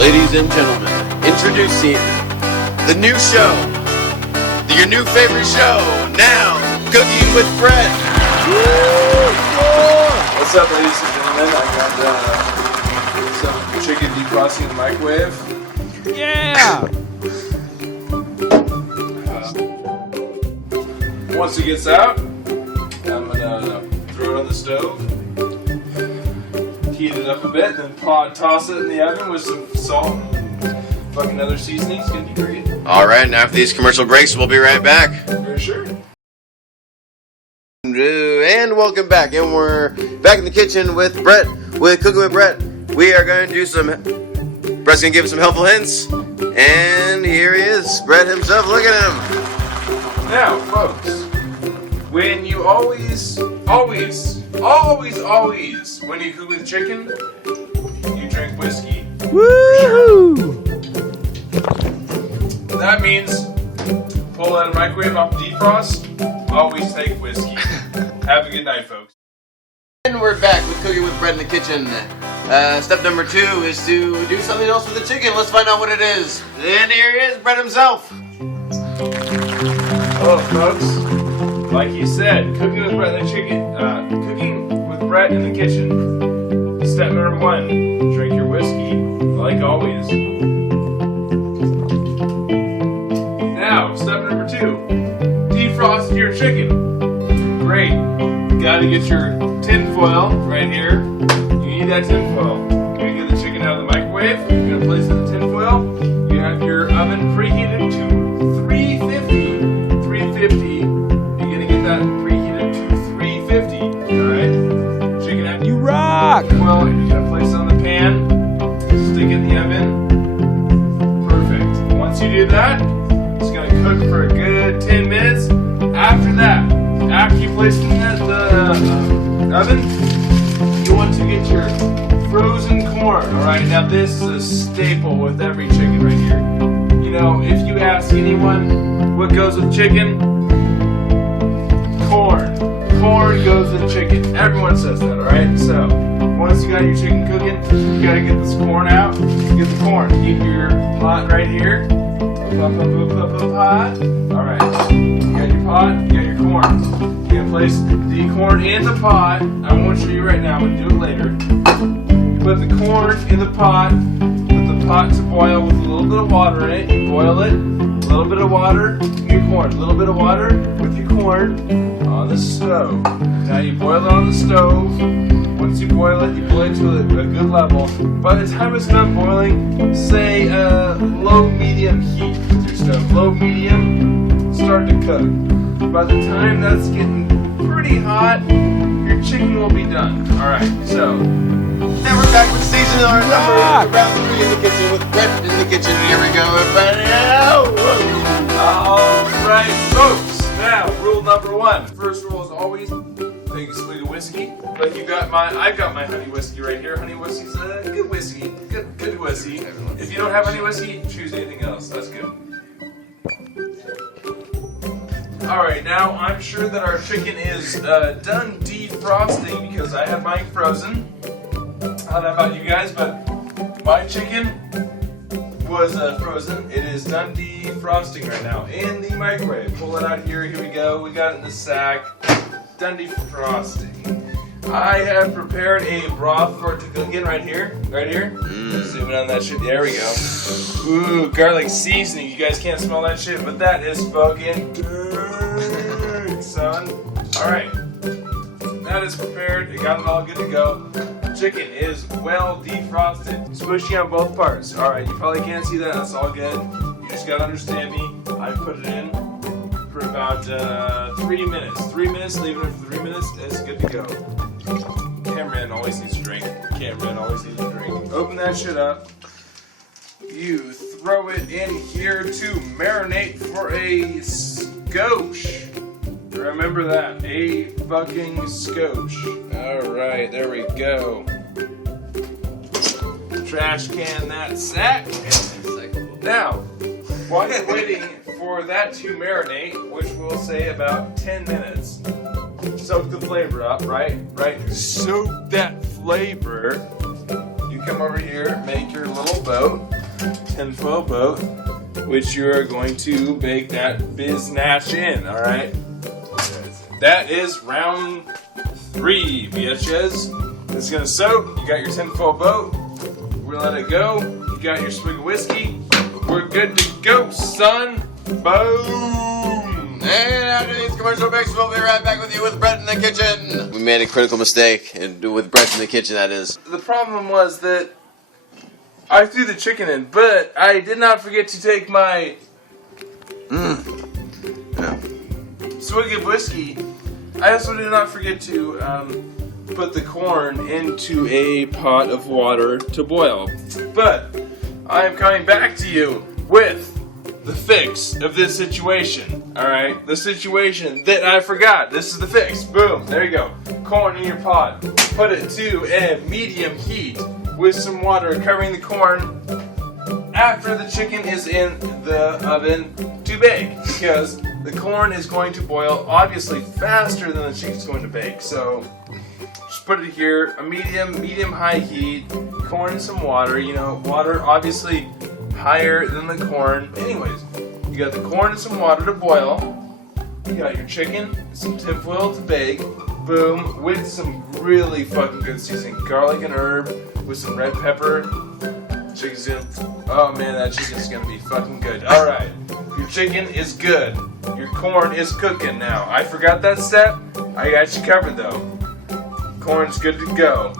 Ladies and gentlemen, introducing the new show, your new favorite show, now Cooking with Brett. What's up, ladies and gentlemen? I got some chicken defrosting in the microwave. Yeah! Once it gets out, I'm gonna throw it on the stove, heat it up a bit, then toss it in the oven with some salt and fucking other seasonings. It's gonna be great. Alright, and after these commercial breaks, we'll be right back. For sure. And welcome back, and we're back in the kitchen with Brett, with Cooking with Brett. We are going to do Brett's going to give us some helpful hints, and here he is, Brett himself. Look at him. Now, folks, when you always, when you cook with chicken, you drink whiskey. Woo! That means pull out of the microwave off defrost, always take whiskey. Have a good night, folks. And we're back with Cooking with Brett in the kitchen. Step number 2 is to do something else with the chicken. Let's find out what it is. And here he is, Brett himself. Hello, folks. Like you said, cooking with Brett in the cooking with Brett in the kitchen. Step number 1, drink your whiskey, like always. Now, step number 2, defrost your chicken. Great. Gotta get your tin foil right here. You need that tin foil. You're gonna get the chicken out of the microwave. You're gonna place it in the tin foil. You have your oven preheated to 350. 350. You're gonna get that preheated to 350. Alright? Chicken after You rock! well, you're gonna place it on the pan. Stick it in the oven. Perfect. Once you do that, it's gonna cook for a good 10 minutes. After that, after you place it in the oven, you want to get your frozen corn. Alright, now this is a staple with every chicken right here. You know, if you ask anyone what goes with chicken, corn. Corn goes with chicken. Everyone says that, alright? So, once you got your chicken cooking, you gotta get this corn out. Get the corn. Get your pot right here. Pot. Alright. You got your pot, you got your corn. You're gonna place the corn in the pot. I won't show you right now, I'm gonna do it later. You put the corn in the pot, put the pot to boil with a little bit of water in it. You boil it, a little bit of water, your corn, a little bit of water with your corn on the stove. Now you boil it on the stove. Once you boil it to a good level. By the time it's done boiling, say low-medium heat with your stove. Low-medium, start to cook. By the time that's getting pretty hot, your chicken will be done. Alright, so. And we're back with season our number round 3 in the kitchen with Brett in the kitchen. Here we go, everybody. Alright, folks. Now, rule number 1. First rule is always take a swig of whiskey. Like I've got my honey whiskey right here. Honey whiskey's a good whiskey. Good whiskey. If you don't have honey whiskey, choose anything else. That's good. Alright, now I'm sure that our chicken is done defrosting because I have mine frozen. I don't know about you guys, but my chicken was frozen. It is done defrosting right now in the microwave. Pull it out here. Here we go. We got it in the sack. Done defrosting. I have prepared a broth for it to cook in right here. Right here. Zoom in on that shit. There we go. Ooh, garlic seasoning. You guys can't smell that shit, but that is fucking good, son. Alright. That is prepared. You got it all good to go. Chicken is well defrosted. Squishy on both parts. Alright, you probably can't see that. That's all good. You just gotta understand me. I put it in for about 3 minutes. 3 minutes, leaving it for 3 minutes, it's good to go. Cameraman always needs a drink. Cameraman always needs a drink. Open that shit up. You throw it in here to marinate for a scotch. Remember that, a fucking scotch. Alright, there we go. Trash can that sack. Now, while you're waiting for that to marinate, which we'll say about 10 minutes, soak the flavor up, right? Soak that flavor. You come over here, make your little boat. tinfoil boat, which you are going to bake that biznatch in, alright? That is round 3, bitches. It's gonna soak. You got your tinfoil boat. We're gonna let it go. You got your swig of whiskey. We're good to go, son. Boom! And after these commercial breaks, we'll be right back with you with Brett in the kitchen. We made a critical mistake, and with Brett in the kitchen, that is. The problem was that I threw the chicken in, but I did not forget to take my swig of whiskey. I also did not forget to put the corn into a pot of water to boil. But I am coming back to you with the fix of this situation. Alright? The situation that I forgot. This is the fix. Boom. There you go. Corn in your pot. Put it to a medium heat with some water covering the corn after the chicken is in the oven to bake. Because the corn is going to boil obviously faster than the chicken's going to bake. So just put it here, a medium-high heat, corn and some water. You know, water obviously higher than the corn. Anyways, you got the corn and some water to boil. You got your chicken, some tinfoil to bake. Boom, with some really fucking good seasoning. Garlic and herb with some red pepper. Chicken's gonna, oh man, that chicken's gonna be fucking good. Alright, your chicken is good. Your corn is cooking now. I forgot that step. I got you covered though. Corn's good to go.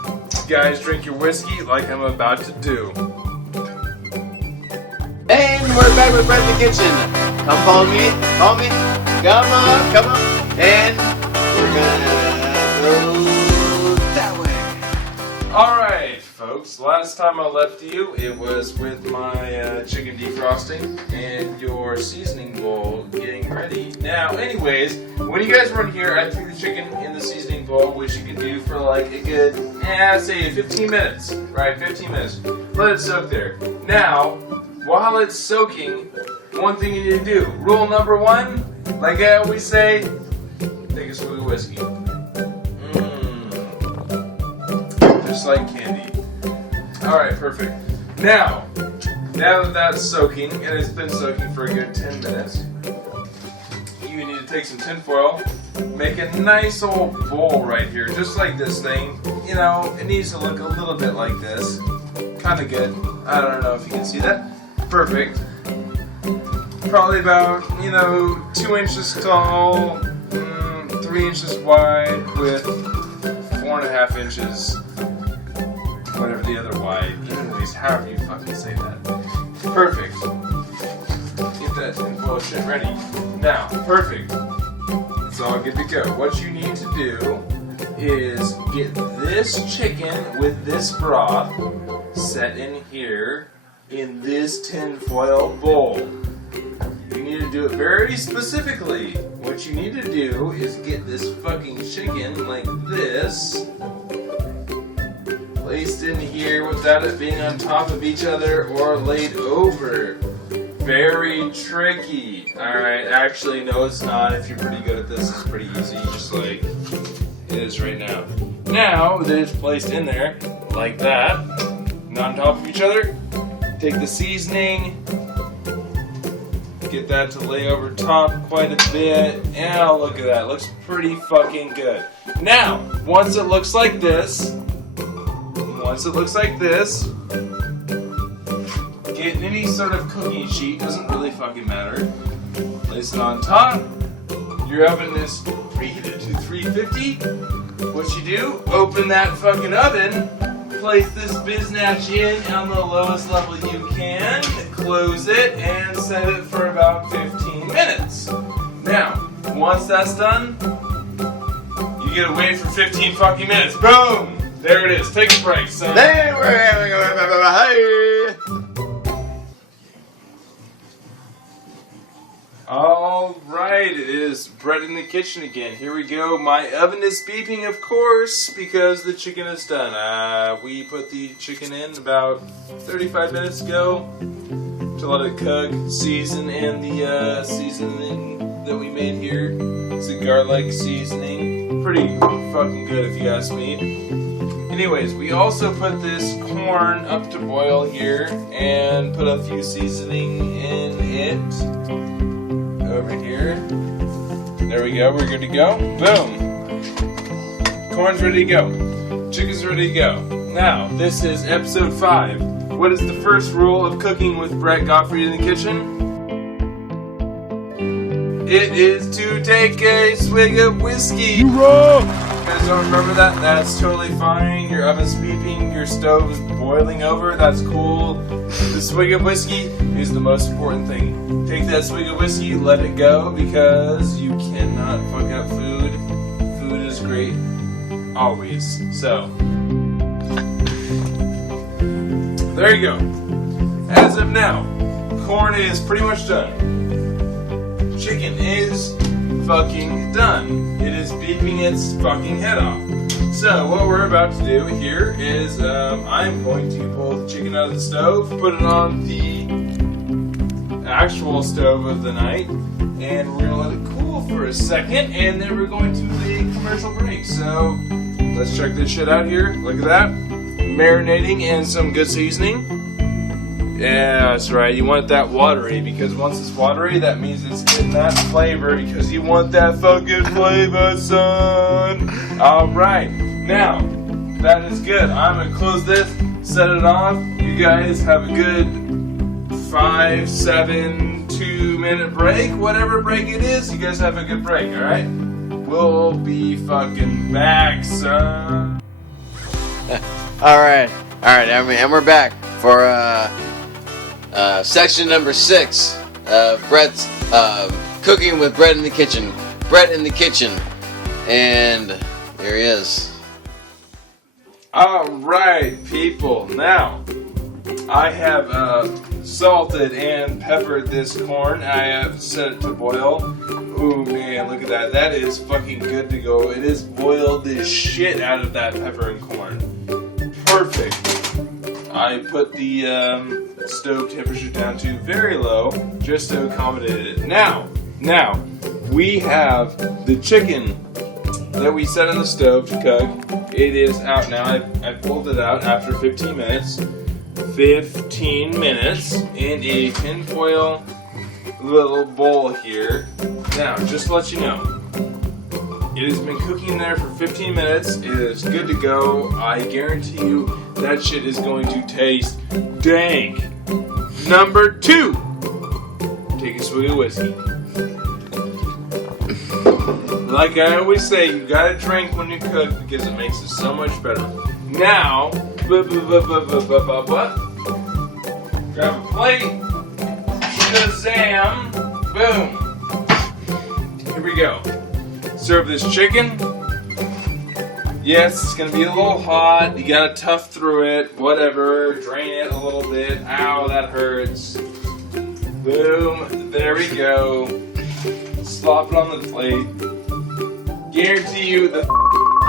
You guys drink your whiskey like I'm about to do. And we're back with Brett in the kitchen. Come follow me. Follow me. Come on. Come on. And we're gonna go that way. Alright, folks. Last time I left you, it was with my chicken defrosting and your seasoning bowl getting ready. Now, anyways, when you guys were in here, I threw the chicken in the seasoning bowl, which you can do for like a good, say 15 minutes. Right, 15 minutes. Let it soak there. Now, while it's soaking, one thing you need to do. Rule number 1, like I always say, take a swig of whiskey. Just like candy. Alright, perfect. Now that that's soaking, and it's been soaking for a good 10 minutes, you need to take some tinfoil, make a nice old bowl right here, just like this thing. You know, it needs to look a little bit like this. Kinda good. I don't know if you can see that. Perfect. Probably about, 2 inches tall, 3 inches wide, with 4.5 inches, whatever the other wide, anyways, however you fucking say that. Perfect. Get that tinfoil shit ready. Now, perfect. It's all good to go. What you need to do is get this chicken with this broth set in here in this tinfoil bowl. You need to do it very specifically. What you need to do is get this fucking chicken like this, placed in here without it being on top of each other or laid over. Very tricky. Alright, actually no it's not. If you're pretty good at this, it's pretty easy, just like it is right now. Now that it's placed in there, like that, not on top of each other, take the seasoning, get that to lay over top quite a bit, and oh, look at that, it looks pretty fucking good. Now, once it looks like this, get any sort of cooking sheet, doesn't really fucking matter, place it on top. Your oven is preheated to 350. What you do, open that fucking oven, place this biznatch in on the lowest level you can, close it, and set it for about 15 minutes. Now, once that's done, you get to wait for 15 fucking minutes. Boom! There it is. Take a break, son. Then we're having a Alright, it is Brett in the kitchen again. Here we go. My oven is beeping, of course, because the chicken is done. We put the chicken in about 35 minutes ago to let it cook, season, and the seasoning that we made here. It's a garlic seasoning. Pretty fucking good if you ask me. Anyways, we also put this corn corn up to boil here and put a few seasoning in it. Over here. There we go. We're good to go. Boom. Corn's ready to go. Chicken's ready to go. Now, this is episode 5. What is the first rule of cooking with Brett Gottfried in the kitchen? It is to take a swig of whiskey. You guys don't remember that? That's totally fine. Your oven's beeping, your stove is boiling over. That's cool. The swig of whiskey is the most important thing. Take that swig of whiskey, let it go, because you cannot fuck up food. Food is great, always. So, there you go. As of now, corn is pretty much done. Chicken is fucking done. It is beeping its fucking head off. So what we're about to do here is I'm going to pull the chicken out of the stove, put it on the actual stove of the night, and we're gonna let it cool for a second, and then we're going to take a commercial break. So let's check this shit out here. Look at that. Marinating in some good seasoning. Yeah, that's right. You want that watery, because once it's watery, that means it's getting that flavor, because you want that fucking flavor, son. Alright, now, that is good. I'm going to close this, set it off. You guys have a good 5, 7, 2-minute break. Whatever break it is, you guys have a good break, alright? We'll be fucking back, son. Alright, and we're back for section number 6 of Brett's cooking with Brett in the kitchen. Brett in the kitchen, and here he is. Alright, people, now I have salted and peppered this corn. I have set it to boil. Ooh man, look at that. That is fucking good to go. It is boiled the shit out of that pepper and corn. Perfect. I put the stove temperature down to very low just to accommodate it. Now, we have the chicken that we set on the stove to cook. It is out now. I pulled it out after 15 minutes. 15 minutes in a tinfoil little bowl here. Now, just to let you know, it has been cooking there for 15 minutes. It is good to go. I guarantee you that shit is going to taste dank. Number 2, take a swig of whiskey. Like I always say, you gotta drink when you cook because it makes it so much better. Now, grab a plate, shazam, boom. Here we go. Serve this chicken. Yes, it's gonna be a little hot. You gotta tough through it. Whatever. Drain it a little bit. Ow, that hurts. Boom. There we go. Slop it on the plate. Guarantee you the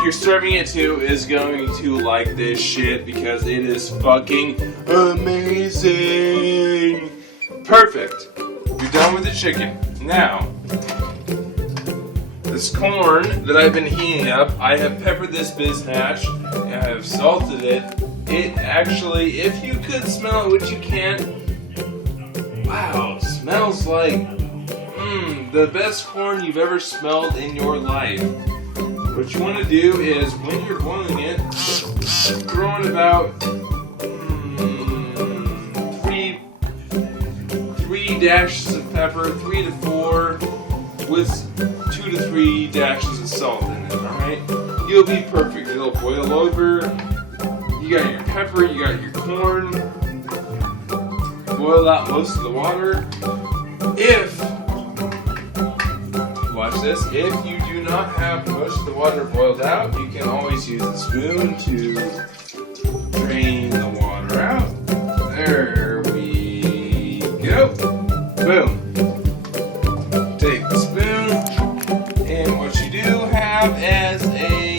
you're serving it to is going to like this shit because it is fucking amazing. Perfect. You're done with the chicken. Now, this corn that I've been heating up, I have peppered this biz hash, and I have salted it. It actually, if you could smell it, which you can't, wow, smells like, the best corn you've ever smelled in your life. What you want to do is, when you're boiling it, throw in about 3 dashes of pepper, 3 to 4, with 2 to 3 dashes of salt in it, alright? You'll be perfect. It'll boil over. You got your pepper, you got your corn. Boil out most of the water. Watch this, if you do not have most of the water boiled out, you can always use the spoon to drain the water out. There we go. Boom. Take the spoon, and what you do have as a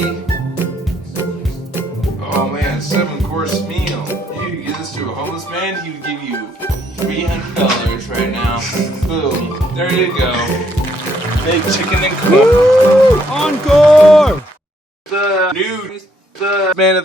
7-course meal. You could give this to a homeless man, he would give you $300 right now. Boom. There you go. Big chicken and corn. Encore! The new man of